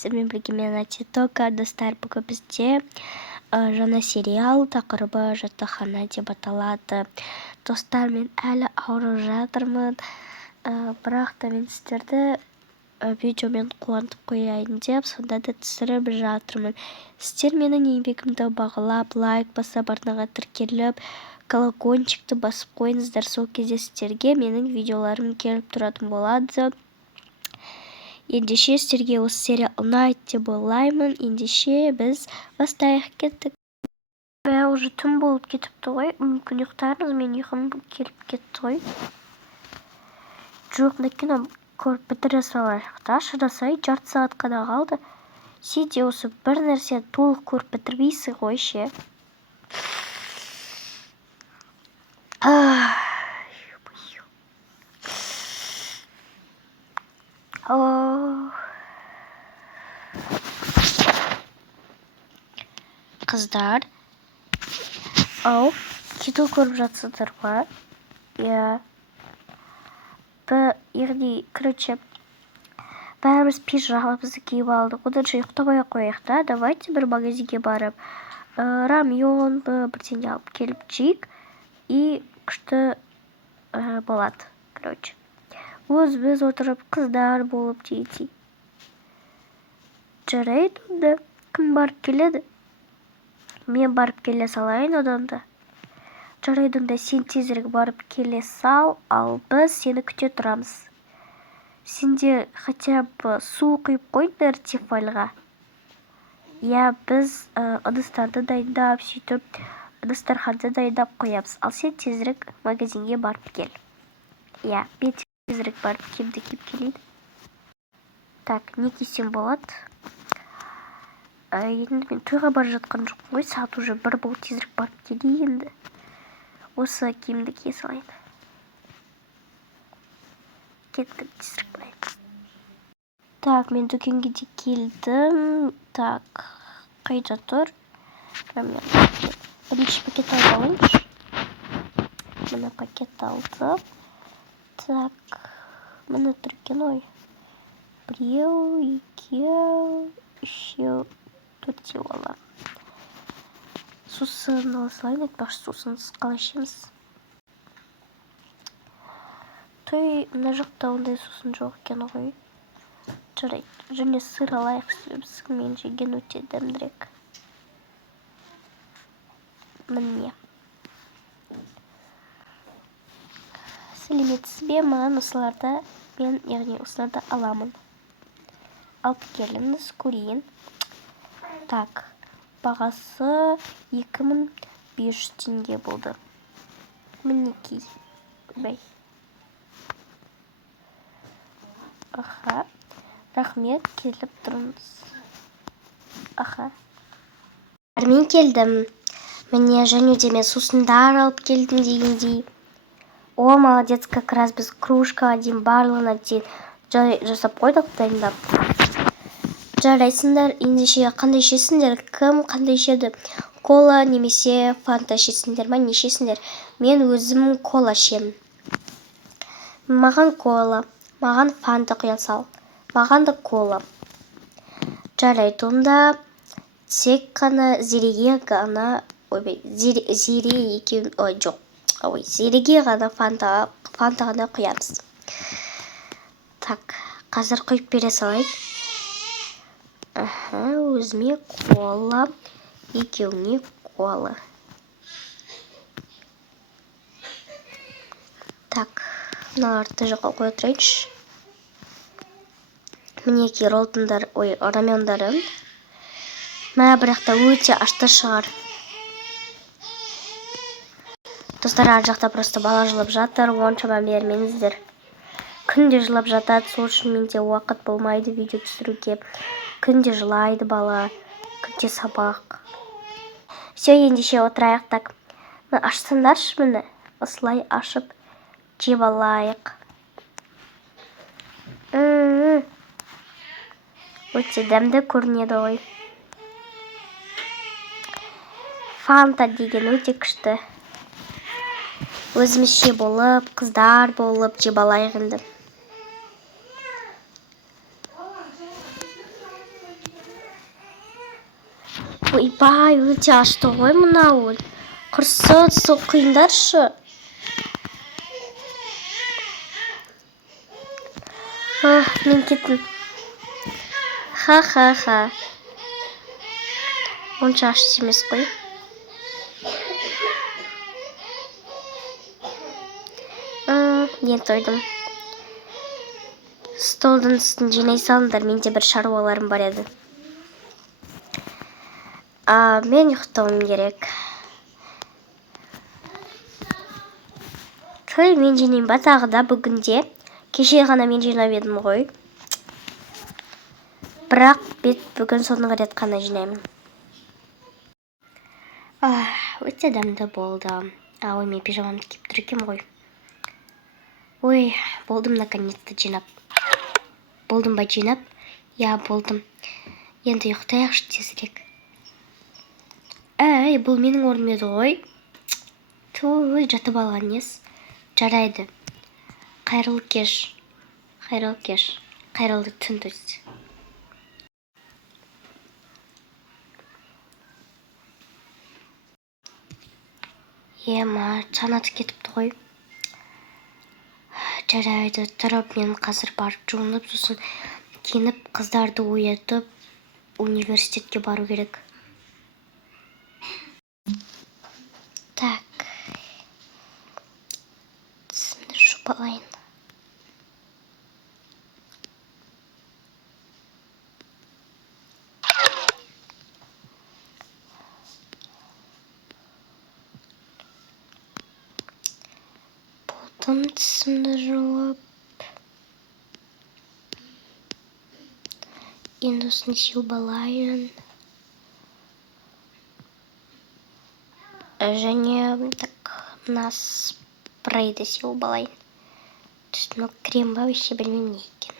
сіздермен бірге мен Атитока. Достар, бүгін бізде жаңа сериал тақырыбы жатақхана деп аталады. Достар, мен әлі ауырып жатырмын, бірақ та мен сіздерді видеомен қуантып қояйын деп сонда да түсіріп жатырмын. Сіздер менің еңбегімді бағалап, лайк басып, арнаға тіркеліп, колокольчикті басып қойыңыздар. Сол кезде сіздерге менің видеоларым келіп тұратын болады. Ендеше сіздерге осы серия ұнайды деп ойлаймын. Ендеше біз бастайық, кеттік. Уже түн болып кетіпті ғой. Мүмкін ұйықтармыз, мен ұйқым келіп кетті ғой. Жоқ, кино көріп бітіре салайық та, шыдасай, жарты сағат қана қалды. Сен де осы бір нәрсе толық көріп бітірмейсің ғой ше. Қыздар, кино көріп жатсыздар ма? Иә. Яғни, бәріміз пижамамызды киіп алдық. Оданша ұйықтамай қояйық та. Давайте бір магазинге барып, рамьон бірдеңе алып келіп жейік, и күшті болады. Өзіміз отырып қыздар болып жейді. Жарайды онда. Кім барып келеді? Мен барып келе салайын одан да. Жарайды онда, сен тезірек барып келе сал, ал біз сені күте тұрамыз. Сенде хотя бы су құйып қойыңдар тефальға. Я, біз ыдыстарды дайындап, сөйтіп дастарханды дайындап қоямыз. Ал сен тезірек магазинге барып кел. Я, мен тезірек барып киімді киіп келейін. Так, не кисем болады? Енді мен тойға бара жатқан жоқпын ғой, сағат уже 1 болып, тезірек барып келейін енді. Осы киімді кие салайын. Кеттім, тезірек барайын. Так, мен дүкенге де келдім. Так, қайда тұр? Бірінші пакет алып алайыншы. Мына пакет алдым. Так, мына тұр екен, ой. 1, 2, 3, 4 алам. Сусын аласылайын, айтпақшы сусынсыз қалай ішеміз. Той, мына жақта ондай сусын жоқ екен ғой. Жарайды, және сыр алайық, мен жеген өте дәмдірек. Міне. Сәлеметсіз бе, маған осыларды мен, яғни осыларды аламын. Алып келіңіз, көрейін. Так, бағасы 2500 теңге болды. Мінекей. Бәй. Аха. Рахмет, келіп тұрыңыз. Аха. Мен келдім. Міне және де мен сусындар алып келдім дегендей. О, молодец, как раз біз кружка дейін, барлығына дейін жасап қойдық дайындап. Жарайсыңдар, ендеше қандай ішесіңдер? Кім қандай ішеді? Кола немесе фанта ішесіңдер ма? Не ішесіңдер? Мен өзім кола ішемін. Маған кола, маған фанта құя сал. Маған да кола. Жарайды, онда тек қана Зереге ғана, Зереге ғана фанта ғана құямыз. Так, қазір құйып бере салайын. Өзіме кола, екеуіне кола. Так, мыналарды жаққа қоя тұрайыншы. Мінекей ролтындар, рамиондарын. Мә, бірақта өте ашты шығар. Достар, ар жақта просто бала жылап жатыр, оншама бермеңіздер. Күнде жылап жатады, сол үшін менде уақыт болмайды видео түсіруге. Күнде жылайды бала, күнде сабақ. Все, ендеше отырайық. Так, ашсаңдаршы мені, осылай ашып жеп алайық. Өте дәмді көрінеді ғой. Фанта деген өте күшті. Өзімізше болып, қыздар болып жеп алайық енді. ойбай, өте ашты ғой мынауын. Құрсын соққыңдаршы. Мен кеттім. Ха. Онша ашты емес қой. Мен тойдым. Столдың үстін жинай салыңдар, менде бір шаруаларым бар еді. Мен ұйықтауым керек. Той, мен жинайын ба тағы да бүгінде. Кеше ғана мен жинап едім ғой. Бірақ бүгін соңғы рет қана жинаймын. Өте дәмді болды. Ой, мен пижамамды киіп тұр екем ғой. Ой, болдым наконец-то жинап. Болдым ба жинап? Я, болдым. Енді ұйықтайықшы тезірек. Бұл менің орным еді ғой. Той, жатып алған нес. Жарайды. Қайырлы кеш. Қайырлы түн төсі. Ема, чанаты кетіпті ғой. Жарайды, тұрып мен қазір барып жуынып, сосын киініп, қыздарды оятып, университетке бару керек. Так. Тісімді жуып алайын. Болдым тісімді жуып. Енді осыны сеуіп және так мына спрейді сеуіп алайын. Үстіме крем ба, вообще білмеймін не екен.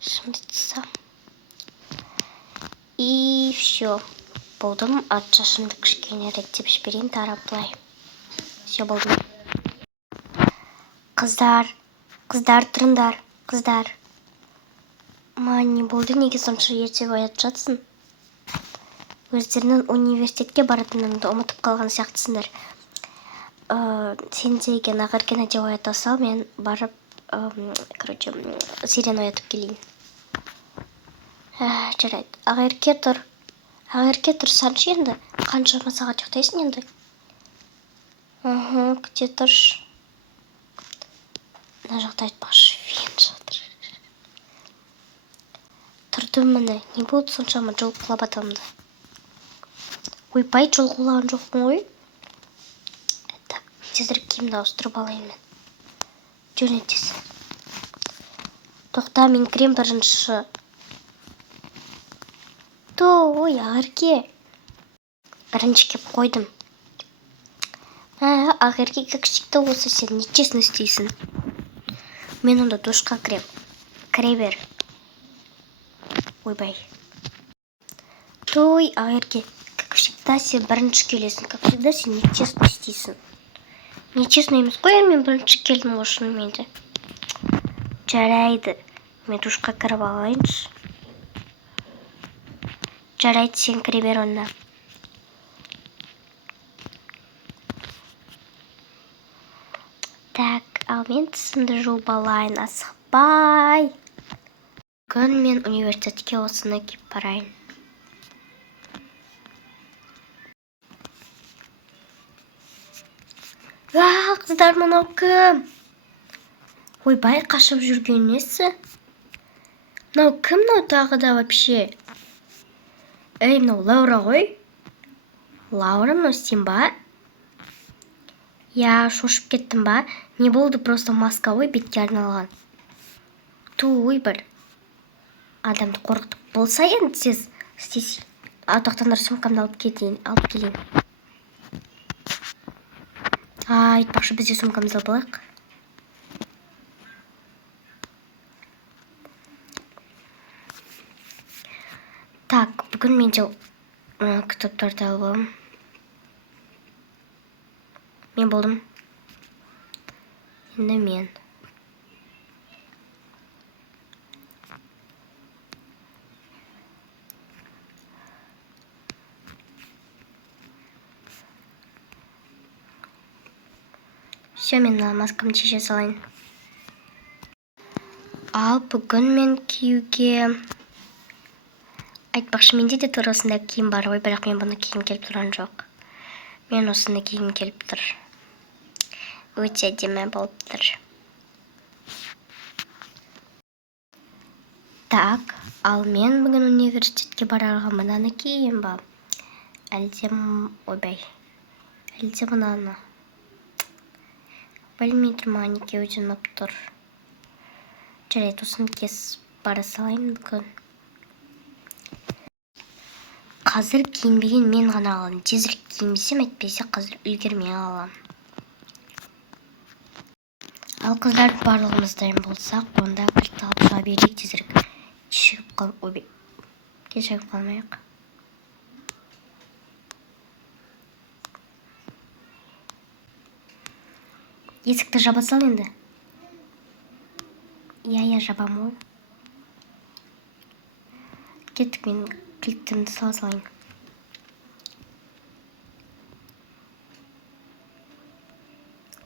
Шымды тысам. И все. Болдым, ат шашымды кішкене реттеп жіберейін, тараплай. Все, болдым. Қыздар, тұрыңдар, қыздар. Не болды, неге сонша ерте оятып жатсың? Өздерінің университетке баратыныңды ұмытып қалған сияқтысыңдар. Сен деген Ақеркені де оята сал, мен барып, Зерені оятып келейін. Жарайды. Ақерке тұр, саншы енді. Қаншама сағат ұйықтайсың енді? Күте тұрш. Мына жақта айтпақшы, фен жатыр. Тұрдым міне, не болды соншама жұлқылап атамды? Ойбай, жұлқылаған жоқпын ғой. Так, тезірек киімді ауыстырып алайын мен. Жөнетесің. Тоқта, мен крем бірінші. Ой, Ақерке. Бірінші кеп қойдым. Ақерке, кәкшікті осы сен нечестно істейсің. Мен онда душқа крем. Кіре бер. Ойбай. Той, Ақерке, как всегда сен бірінші келесің. Как всегда сен нечестно істейсің. Нечестно емес қой, мен бірінші келдім шынымен де. Жарайды. Мен душқа кіріп алайыншы. Жарайды, сен кіре бер онда. Так, ал мен тісімді жуып алайын, асықпай. Бүгін мен университетке осыны киіп барайын. Қыздар, мынау кім? Ойбай, қашып жүрген несі? Мынау кім тағы да вообще? Мынау Лаура ғой? Лаура, мынау сен ба? Я шошып кеттім ба? Не болды, просто маска ғой, бетке арналған. Той бір. Адамды қорқытып болса енді сіз істейсің. Тоқтаңдар, сумкамды алып келейін. Айтпақшы, бізде сумкамызды алайық. Так, бүгін менде кітаптарды алып. Мен болдым. Енді мен. Все, мен мына маскамды шеше салайын. Ал бүгін мен киюге... Айтпақшы, менде де тура осындай киім бар ғой, бірақ мен бұны киім келіп тұрған жоқ. Мен осыны киім келіп тұр. Өте әдемі болып тұр. Так, ал мен бүгін университетке барарға мынаны киейін ба? Әлде мынаны? Білмей тұрмын, екеуі ұнап тұр. Жарайды, осыны кесіп бара салайын бүгін. Қазір киінбеген мен ғана аламын. Тезірек киінбесем, әйтпесе қазір үлгермей қалам. Ал қыздар барлығымыз дайын болсақ, онда кілтті алып шыға берейік тезірек. Кешігіп қалмайық. Есікті жаба сал енді. Иә, жабам ғой. Кеттік, мен кілттімді сала салайын.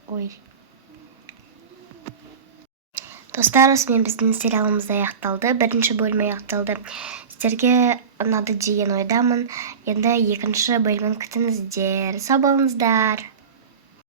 Ой. Достар, осымен біздің сериалымыз аяқталды. Бірінші бөлім аяқталды. Сіздерге ұнады деген ойдамын. Енді екінші бөлімін күтіңіздер. Сау болыңыздар.